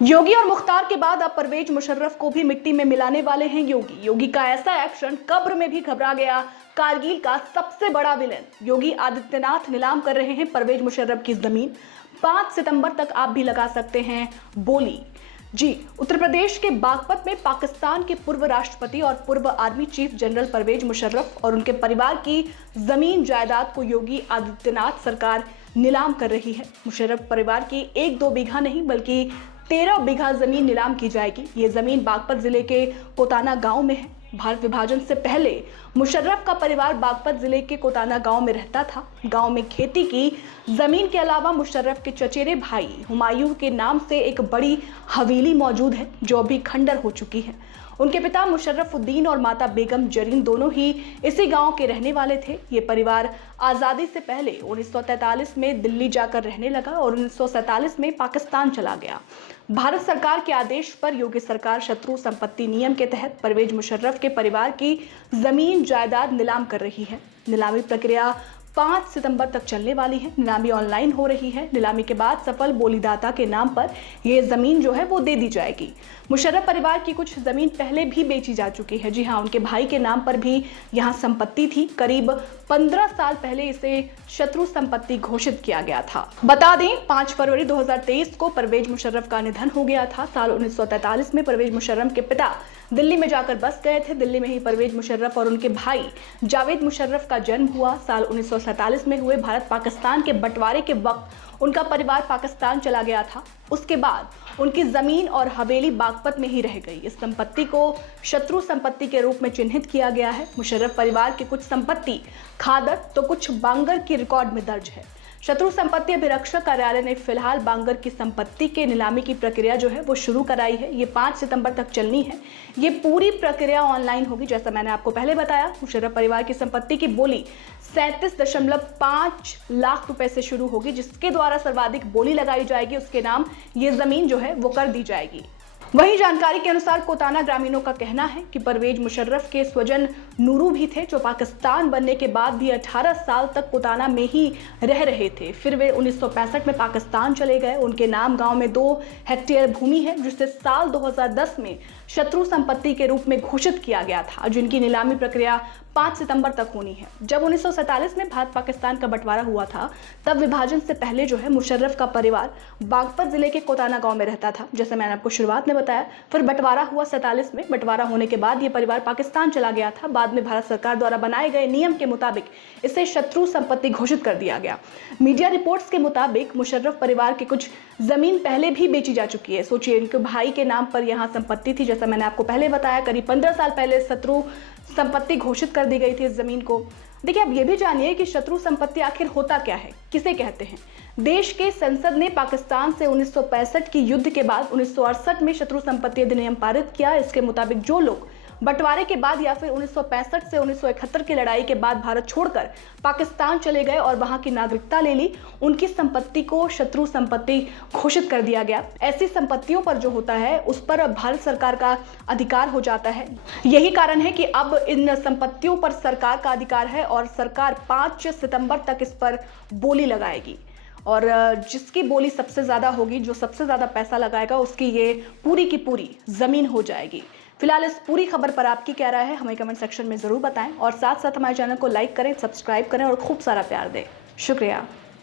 योगी और मुख्तार के बाद अब परवेज मुशर्रफ को भी मिट्टी में मिलाने वाले हैं योगी का ऐसा एक्शन कब्र में भी घबरा गया कारगिल का सबसे बड़ा विलेन। योगी आदित्यनाथ नीलाम कर रहे हैं परवेज मुशर्रफ की जमीन। 5 सितंबर तक आप भी लगा सकते हैं बोली। जी, उत्तर प्रदेश के बागपत में पाकिस्तान के पूर्व राष्ट्रपति और पूर्व army chief general Pervez Musharraf और उनके परिवार की जमीन जायदाद को योगी आदित्यनाथ सरकार नीलाम कर रही है। मुशर्रफ परिवार की 1-2 बीघा नहीं बल्कि 13 बीघा जमीन नीलाम की जाएगी। ये जमीन बागपत जिले के कोताना गांव में है। भारत विभाजन से पहले मुशर्रफ का परिवार बागपत जिले के कोताना गांव में रहता था। गांव में खेती की जमीन के अलावा मुशर्रफ के चचेरे भाई हुमायूं के नाम से एक बड़ी हवेली मौजूद है जो अभी खंडर हो चुकी है। उनके पिता मुशर्रफ उद्दीन और माता बेगम जरीन दोनों ही इसी गांव के रहने वाले थे। ये परिवार आज़ादी से पहले 1943 में दिल्ली जाकर रहने लगा और 1947 में पाकिस्तान चला गया। भारत सरकार के आदेश पर योगी सरकार शत्रु संपत्ति नियम के तहत परवेज मुशर्रफ के परिवार की जमीन जायदाद नीलाम कर रही है। नीलामी प्रक्रिया 5 सितंबर तक चलने वाली है। नीलामी ऑनलाइन हो रही है। नीलामी के बाद सफल बोलीदाता के नाम पर यह जमीन जो है वो दे दी जाएगी। मुशर्रफ परिवार की कुछ जमीन पहले भी बेची जा चुकी है। जी हाँ, उनके भाई के नाम पर भी यहाँ संपत्ति थी। करीब 15 साल पहले इसे शत्रु संपत्ति घोषित किया गया था। बता दें 5 फरवरी 2023 को परवेज मुशर्रफ का निधन हो गया था। साल 1943 में परवेज मुशर्रफ के पिता दिल्ली में जाकर बस गए थे। दिल्ली में ही परवेज मुशर्रफ और उनके भाई जावेद मुशर्रफ का जन्म हुआ। साल 1947 में हुए भारत पाकिस्तान के बंटवारे के वक्त उनका परिवार पाकिस्तान चला गया था। उसके बाद उनकी जमीन और हवेली बागपत में ही रह गई। इस संपत्ति को शत्रु संपत्ति के रूप में चिन्हित किया गया है। मुशर्रफ परिवार की कुछ संपत्ति खादर तो कुछ बांगर की रिकॉर्ड में दर्ज है। शत्रु संपत्ति अभिरक्षक कार्यालय ने फिलहाल बांगर की संपत्ति के नीलामी की प्रक्रिया जो है वो शुरू कराई है। ये 5 सितंबर तक चलनी है। ये पूरी प्रक्रिया ऑनलाइन होगी। जैसा मैंने आपको पहले बताया, मुशर्रफ परिवार की संपत्ति की बोली 37.5 लाख रुपए से शुरू होगी। जिसके द्वारा सर्वाधिक बोली लगाई जाएगी उसके नाम ये जमीन जो है वो कर दी जाएगी। वहीं जानकारी के अनुसार कोताना ग्रामीणों का कहना है कि परवेज मुशर्रफ के स्वजन नूरू भी थे जो पाकिस्तान बनने के बाद भी 18 साल तक कोताना में ही रह रहे थे। फिर वे 1965 में पाकिस्तान चले गए। उनके नाम गांव में 2 हेक्टेयर भूमि है जिसे साल 2010 में शत्रु संपत्ति के रूप में घोषित किया गया था, जिनकी नीलामी प्रक्रिया 5 सितंबर तक होनी है। जब 1947 में भारत पाकिस्तान का बंटवारा हुआ था तब विभाजन से पहले जो है मुशर्रफ का परिवार बागपत जिले के कोताना गांव में रहता था, जैसे मैंने आपको शुरुआत में बताया। फिर बंटवारा हुआ 47 में। बंटवारा होने के बाद ये परिवार पाकिस्तान चला गया था। बाद में भारत सरकार द्वारा बनाए गए नियम के मुताबिक इसे शत्रु संपत्ति घोषित कर दिया गया। मीडिया रिपोर्ट्स के मुताबिक मुशर्रफ परिवार की कुछ जमीन पहले भी बेची जा चुकी है। सोचिए, इनके भाई के नाम पर यहाँ संपत्ति थी। जैसा मैंने आपको पहले बताया, करीब 15 साल पहले शत्रु संपत्ति घोषित कर दी गई थी इस जमीन को। देखिए, अब ये भी जानिए कि शत्रु संपत्ति आखिर होता क्या है, किसे कहते हैं। देश के संसद ने पाकिस्तान से 1965 की युद्ध के बाद 1968 में शत्रु संपत्ति अधिनियम पारित किया। इसके मुताबिक जो लोग बंटवारे के बाद या फिर 1965 से 1971 की लड़ाई के बाद भारत छोड़कर पाकिस्तान चले गए और वहां की नागरिकता ले ली, उनकी संपत्ति को शत्रु संपत्ति घोषित कर दिया गया। ऐसी संपत्तियों पर जो होता है उस पर भारत सरकार का अधिकार हो जाता है। यही कारण है कि अब इन संपत्तियों पर सरकार का अधिकार है और सरकार 5 सितंबर तक इस पर बोली लगाएगी और जिसकी बोली सबसे ज्यादा होगी, जो सबसे ज्यादा पैसा लगाएगा, उसकी ये पूरी की पूरी जमीन हो जाएगी। फिलहाल इस पूरी खबर पर आपकी क्या राय है हमें कमेंट सेक्शन में जरूर बताएं और साथ साथ हमारे चैनल को लाइक करें, सब्सक्राइब करें और खूब सारा प्यार दें। शुक्रिया।